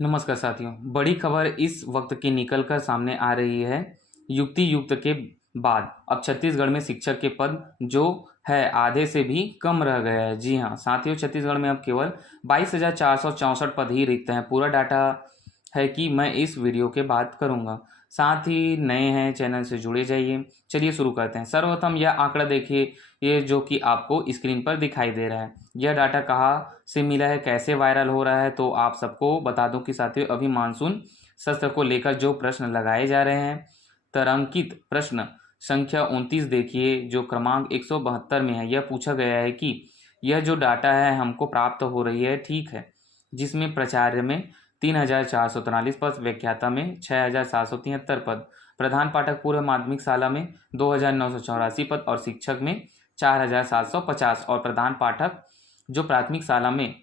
नमस्कार साथियों, बड़ी खबर इस वक्त की निकल कर सामने आ रही है। युक्ति युक्त के बाद अब छत्तीसगढ़ में शिक्षक के पद जो है आधे से भी कम रह गया है। जी हाँ साथियों, छत्तीसगढ़ में अब केवल 22,464 पद ही रिक्त हैं। पूरा डाटा है कि मैं इस वीडियो के बाद करूँगा। साथ ही नए हैं चैनल से जुड़े जाइए। चलिए शुरू करते हैं। सर्वप्रथम यह आंकड़ा देखिए, ये जो कि आपको स्क्रीन पर दिखाई दे रहा है। यह डाटा कहाँ से मिला है, कैसे वायरल हो रहा है, तो आप सबको बता दूं कि साथियों अभी मानसून सत्र को लेकर जो प्रश्न लगाए जा रहे हैं, तारांकित प्रश्न संख्या 29 देखिए, जो क्रमांक 172 में है। यह पूछा गया है कि यह जो डाटा है हमको प्राप्त हो रही है ठीक है, जिसमें प्राचार्य में 3,443 पद, व्याख्याता में 6,773 पद, प्रधान पाठक पूर्व माध्यमिक शाला में 2,984 पद और शिक्षक में 4,750 और प्रधान पाठक जो प्राथमिक शाला में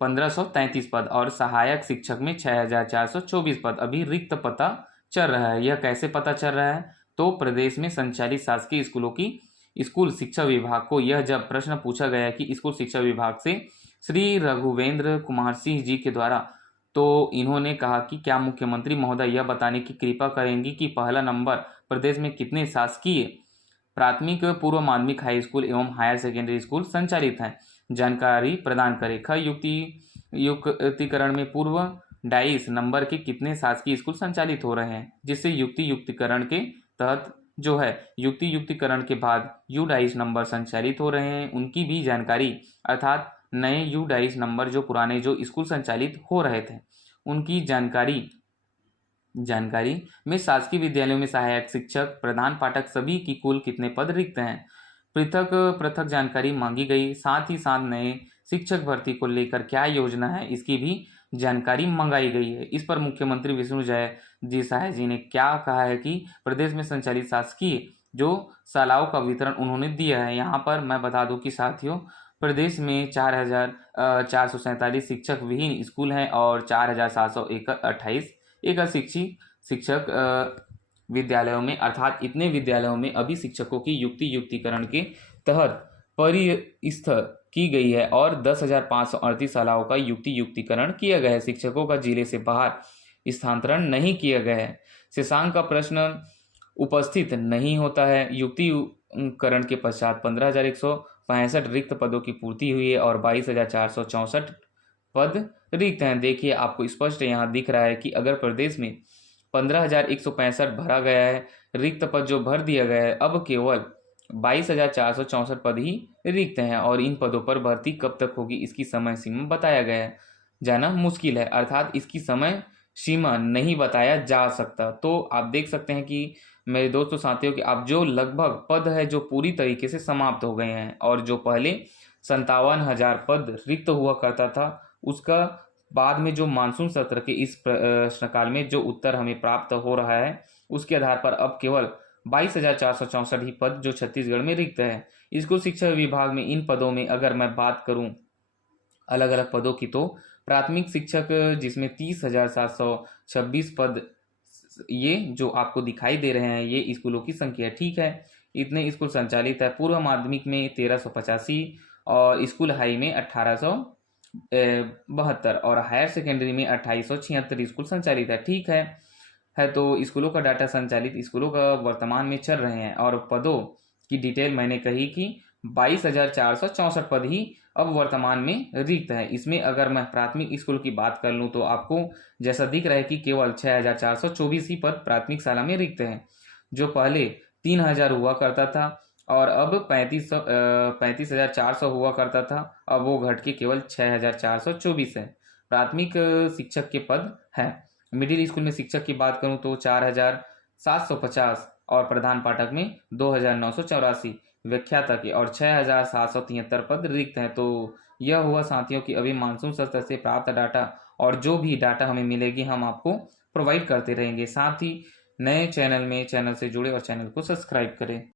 1,533 पद और सहायक शिक्षक में 6,424 पद अभी रिक्त पता चल रहा है। यह कैसे पता चल रहा है, तो प्रदेश में संचालित शासकीय स्कूलों की स्कूल शिक्षा विभाग को यह जब प्रश्न पूछा गया कि स्कूल शिक्षा विभाग से श्री रघुवेंद्र कुमार सिंह जी के द्वारा, तो इन्होंने कहा कि क्या मुख्यमंत्री महोदय यह बताने की कृपा करेंगी कि पहला नंबर प्रदेश में कितने शासकीय प्राथमिक पूर्व माध्यमिक हाई स्कूल एवं हायर सेकेंडरी स्कूल संचालित हैं, जानकारी प्रदान करें। ख युक्तिकरण में पूर्व 22 नंबर के कितने शासकीय स्कूल संचालित हो रहे हैं, जिससे युक्तिकरण के तहत जो है युक्तिकरण के बाद U22 नंबर संचालित हो रहे हैं उनकी भी जानकारी, अर्थात नए U22 नंबर जो पुराने जो स्कूल संचालित हो रहे थे उनकी जानकारी में शासकीय विद्यालयों में सहायक शिक्षक, प्रधान पाठक सभी की कुल कितने पद रिक्त हैं, पृथक पृथक जानकारी मांगी गई। साथ ही साथ नए शिक्षक भर्ती को लेकर क्या योजना है, इसकी भी जानकारी मंगाई गई है। इस पर मुख्यमंत्री विष्णुदेव साय जी ने क्या कहा है कि प्रदेश में संचालित शासकीय जो शालाओं का वितरण उन्होंने दिया है। यहाँ पर मैं बता दूं कि साथियों प्रदेश में 4,447 शिक्षक विहीन स्कूल हैं और 4,728 एक शिक्षक विद्यालयों में, अर्थात इतने विद्यालयों में अभी शिक्षकों की युक्तिकरण के तहत परिस्थ की गई है और 10,538 शालाओं का युक्तिकरण किया गया है। शिक्षकों का जिले से बाहर स्थानांतरण नहीं किया गया है। शेषांक का प्रश्न उपस्थित नहीं होता है। युक्तिकरण के पश्चात 15,165 रिक्त पदों की पूर्ति हुई है और 22,464 पद रिक्त हैं। देखिए आपको स्पष्ट यहाँ दिख रहा है कि अगर प्रदेश में 15,165 भरा गया है, रिक्त पद जो भर दिया गया है, अब केवल 22,464 पद ही रिक्त हैं और इन पदों पर भर्ती कब तक होगी इसकी समय सीमा बताया गया है, जाना मुश्किल है, अर्थात इसकी समय सीमा नहीं बताया जा सकता। तो आप देख सकते हैं कि मेरे दोस्तों साथियों कि आप जो लगभग पद है जो पूरी तरीके से समाप्त हो गए हैं और जो पहले 57,000 पद रिक्त हुआ करता था उसका बाद में जो मानसून सत्र के इस प्रश्नकाल में जो उत्तर हमें प्राप्त हो रहा है उसके आधार पर अब केवल 22,464 ही पद जो छत्तीसगढ़ में रिक्त है। स्कूल शिक्षा विभाग में इन पदों में अगर मैं बात करूं अलग अलग पदों की, तो प्राथमिक शिक्षक जिसमें 30,726 पद ये जो आपको दिखाई दे रहे हैं ये स्कूलों की संख्या ठीक है, इतने स्कूल संचालित है। पूर्व माध्यमिक में 1385 और स्कूल हाई में 1872 और हायर सेकेंडरी में 2876 स्कूल संचालित है ठीक है। तो स्कूलों का डाटा संचालित स्कूलों का वर्तमान में चल रहे हैं और पदों की डिटेल मैंने कही कि 22,464 पद ही अब वर्तमान में रिक्त है। इसमें अगर मैं प्राथमिक स्कूल की बात कर लूँ तो आपको जैसा दिख रहा है कि केवल 6,424 ही पद प्राथमिक शाला में रिक्त हैं, जो पहले 3,000 हुआ करता था और अब 35,400 हुआ करता था, अब वो घट के केवल 6,424 है प्राथमिक शिक्षक के पद हैं। मिडिल स्कूल में शिक्षक की बात करूं तो 4,750 और प्रधान पाठक में 2,984, व्याख्याता के और 6,773 पद रिक्त हैं। तो यह हुआ साथियों कि अभी मानसून सत्र से प्राप्त डाटा और जो भी डाटा हमें मिलेगी हम आपको प्रोवाइड करते रहेंगे। साथ ही नए चैनल से जुड़े और चैनल को सब्सक्राइब करें।